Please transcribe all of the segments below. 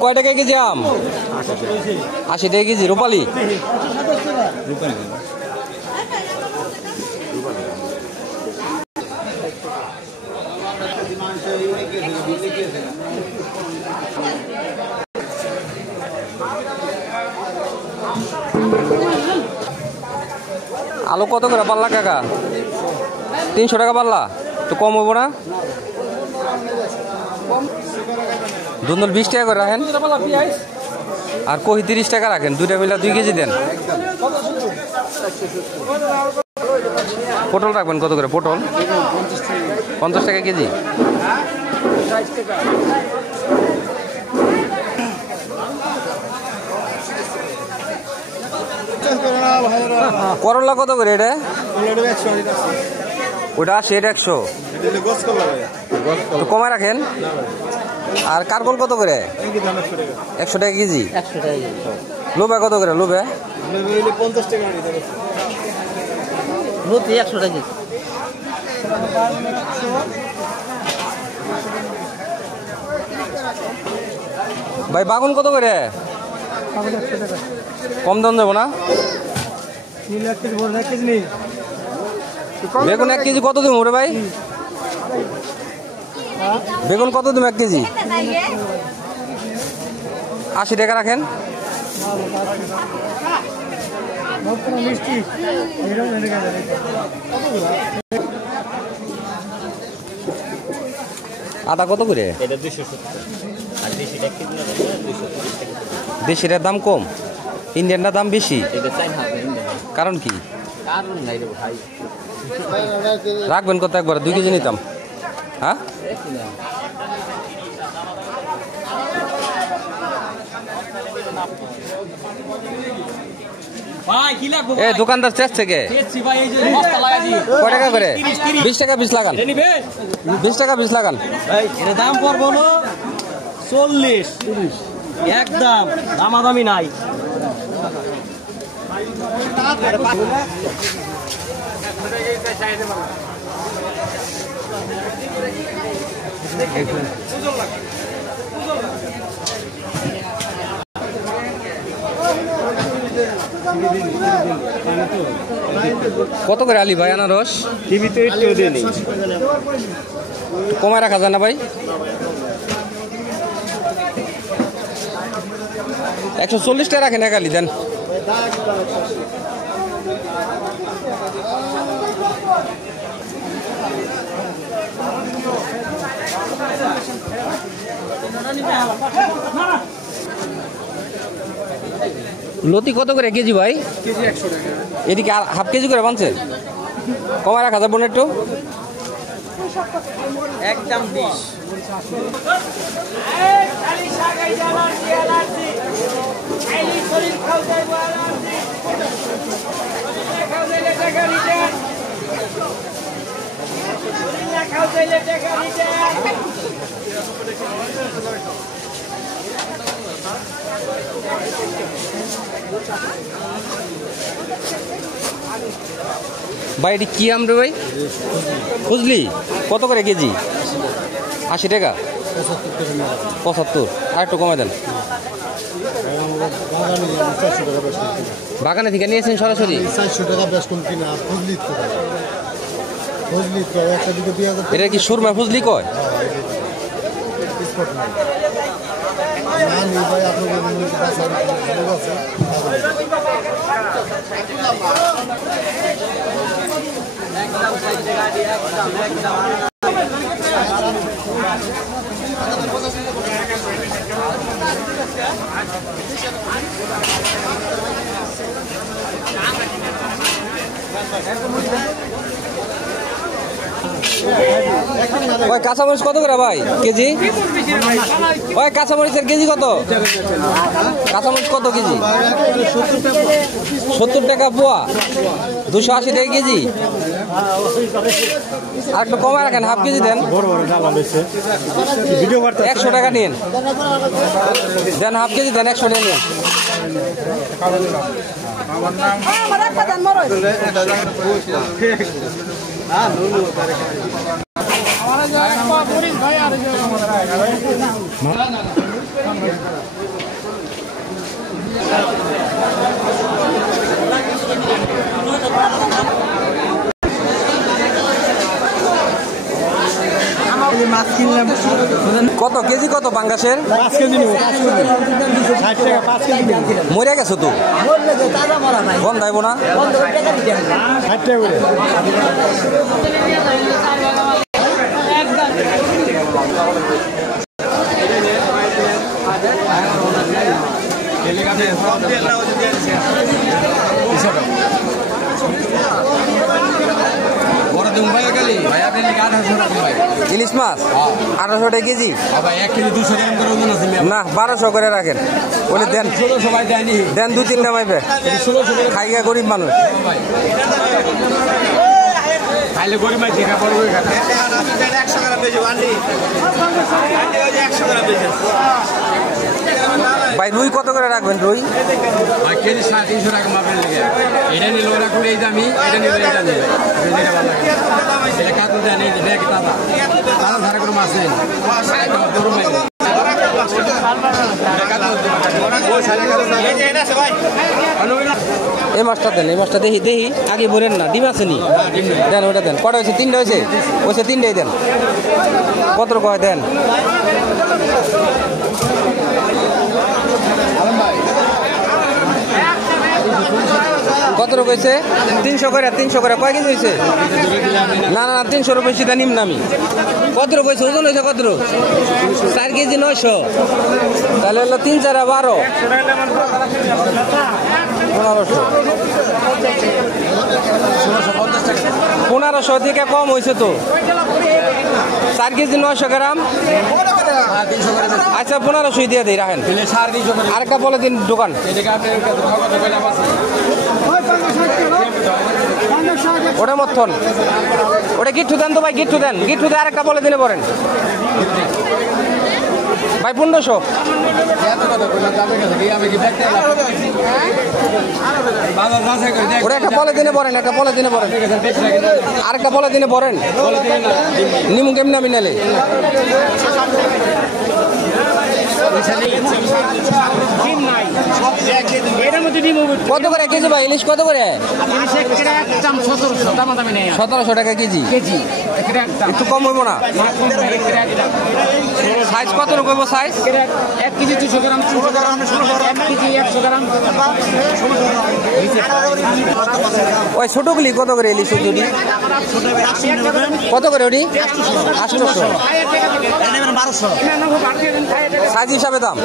কয় টাকা কেজি আম? 80 টাকা কেজি। রূপালি আলু কত করে পাল্লা কাকা? 300 টাকা পাল্লা। তো কম হবো না? দুন্দল 20 টাকা করে রাখেন, আর কহি 30 টাকা রাখেন। দুইটা মিলা 2 কেজি দেন। পটল রাখবেন কত করে? পটল 50 টাকা কেজি। করলা কত করে এটা? ওটা 100। তো কমায় রাখেন। আর কারকল কত করে? 100 টাকা কেজি। লোবে কত করে? লোবে 50 টাকা। 100 টাকা। ভাই বাগুন কত করে? কম দাম দেবো না? বেগুন 1 কেজি কত দিব রে ভাই? বেগুন কত দিব 1 কেজি? 80 টাকা রাখেন। আদা কত করে? দেশিটার দাম কম, ইন্ডিয়ানটার দাম বেশি। কারণ কি? রাখবেন কত একবার? 2 কেজি নিতাম। হ্যাঁ এই দোকানদার চেস থেকে কয় টাকা করে? 20 টাকা 20 লাগান। 20 টাকা 20 লাগান। এর দাম পড়বো 40 একদম, দামাদামি নাই। কত করে আলি ভাই আনারস? টিভিতে একটু দেনি, কমায় রাখা যায় না ভাই? 140 টাকা রাখেন এক আলি দেন। লতি কত করে কেজি ভাই? কেজি 100 টাকা। এদিকে হাফ কেজি করে বানছেন, কমায় রাখা যাবে না একটু? একদম 20। ভাই এটি কি আম রে ভাই? খুঁজলি কত করে কেজি? 80 টাকা। 75। আর একটু কমে দেন। বাগানে থেকে নিয়েছেন সরাসরি? 400 টাকা বেশ কম কিনা। ফুজলি তো একটা দিকে 2000। এটা কি সুরমা ফুজলি কয়? না নি ভাই, আপনাদের আছে। ওই কাঁচামরিচ কত করে ভাই কেজি? ওই কাঁচামরিচের কেজি কত? কাঁচামরিচ কত কেজি? 70 টাকা পোয়া। 280 টাকা কেজি। আর একটু কমায় রাখেন, হাফ কেজি দেন। বড় বড় ডালা বেছে ভিডিও করতে 100 টাকা নিন, দেন হাফ কেজি দেন, 100 টাকা নিন। মাছ কিনলাম কত কেজি, কত পাঙ্গাসের? 5 কেজি নিব, 5 কেজি 60 টাকা 5 কেজি নিব। মরে গেছো তো, গন্ধাইব না? 60 টাকা করে। ইলিশ মাছ 1800 টাকা কেজি না, 1200 করে রাখেন। ওটা দেন, দেন 2-3টা পাইবে, খাইয়া গরিব মানুষ। ভাই রুই কত করে রাখবেন? রুই কেজি 350 টাকা মাপের লেগে, এটা নিল ওরা করে এই দামি, এটা নিল এটা নেবে, এটা কাকু জানি ব্যাগ তাজা তাজা ধারা করে মাছ নেন। এই মাছটা দেন, এই মাছটা দেখি দেখি, আগে ভরেন না। ডিম আছে নি? দেন ওটা দেন। কটা হয়েছে? 3টা হয়েছে? ওইসে 3টাই দেন। কত কয় দেন? কত রকম হয়েছে? 300 করে, 300 করে। কয় কেজি হয়েছে? না না 300 রুপয়ে সেটা নিম নামি। কত রকম হয়েছে? ওজন হয়েছে কত? 4 কেজি 900, তাহলে হলো 3 4 12, 1500 থেকে কম হয়েছে তো। 4 কেজি 900 গ্রাম। আচ্ছা 1500 দিয়ে দিই, রাখেন। আরেকটা বলে দিন দোকান। ওটা মতন, ওটা গিট্টু দেন তো ভাই, গিট্টু দেন, গিট্টু দিয়ে আরেকটা বলে দিলে পড়েন ভাই। 1500 ওটা একটা বলে দিনে পড়েন, একটা বলে দিনে পড়েন, আরেকটা বলে দিনে পড়েন। নিমু কেমন আমি নালে কত করে কেজি ভাই? ইলিশ কত করে? 1700 টাকা কেজি। একটু কম হইব না? সাইজ কত রকম সাইজ? 1 কেজি 200 গ্রাম, 1 কেজি 100 গ্রাম। ওই ছোটগুলি কত করে? ইলিশ দুটি কত করে? ওটি 800। সাইজ হিসাবে দাম।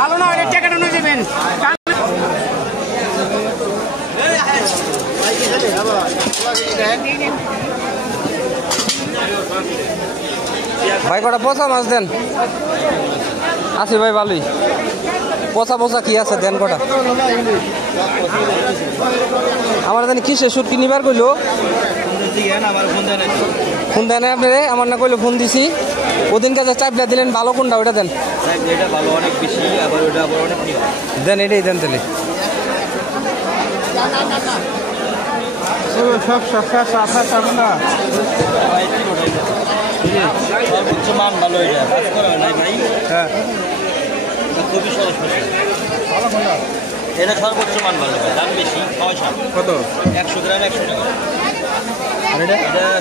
ভালো না, টাকাটা নিয়ে যাবেন। ভাই কটা পচা মাছ দেন। আছে ভাই ভালোই। পচা পচা কি আছে দেন কটা। আমার জানি কিসে শুট কি নিবার কইলো, ফোন দেন আপনারে। আমার না কইলো ফোন দিছি ওদিন কাছে চাপটা দিলেন। ভালো কোনটা ওটা দেন, দেন এটাই দেন তাহলে। সর্বোচ্চ মান ভালো, খুবই সহজ। এটা সর্বোচ্চ মান ভালো, দাম বেশি। কত? 100 গ্রাম 100 টাকা। এটা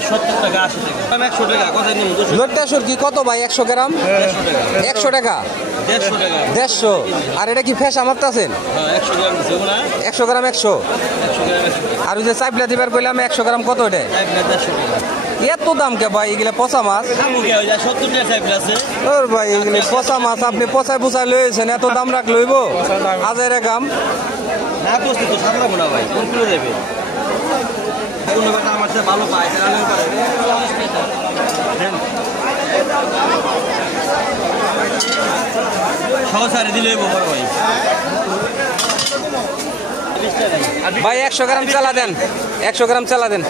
70 টাকা 80 টাকা। 100 টাকা কথা নিন। লোটটাশোর কি কত ভাই? 100 গ্রাম 100 টাকা, 150 টাকা, 150। আর এটা কি ফ্রেশ আমার আছেন? 100 গ্রাম দিছে না, 100 গ্রাম 100। 100 গ্রাম 100 টাকা। আর ওই যে চাইপলা দিবার কইলাম 100 গ্রাম কত? এটা 150 টাকা। এত দাম কে ভাই? এগুলা পচা মাছ। 70 টাকা চাইপল আছে। ওর ভাই এগুলো পচা মাছ, আপনি পচায় পুচায় লইছেন, এত দাম রাখ লইব? হাজারে কাম না বসতে তো সামনে মোড়া ভাই, কোন কিলো দেবে? কোন কথা আমার সাথে ভালো পায়, তাহলে সহসারে দিলে বড় ভাই ভাই 100 গ্রাম চালা দেন, 100 গ্রাম চালা দেন,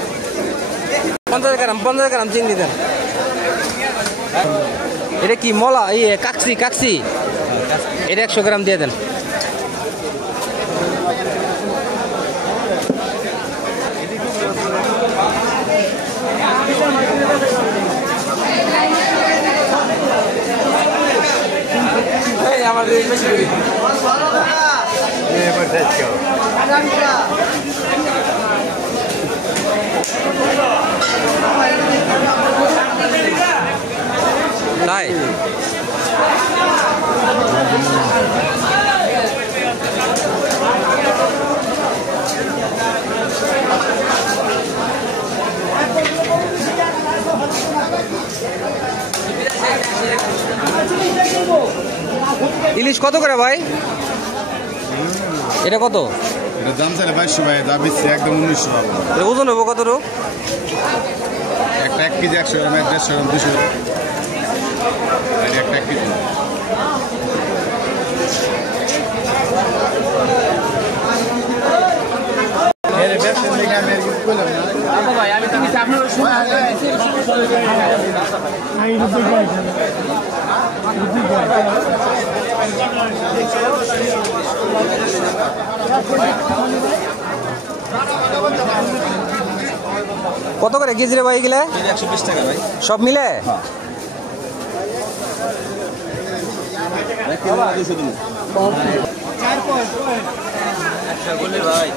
50 গ্রাম চিনি দেন। এটা কি মলা কাকসি এটা 100 গ্রাম দিয়ে দেন। তাই ইলিশ কত করে ভাই? এটা কত? এটা দাম চাইলে 2200 ভাই, দাম বেশি একদম 1900 টাকা। এটা ওজন হবো কত রূপ? একটা 1 কেজি 100 গ্রাম, 150 গ্রাম 200 গ্রাম। আর একটা 1 কেজি। কত করে কেজি রে ভাই এগুলা? 120 টাকা ভাই। সব মিলে একটা বললে ভাই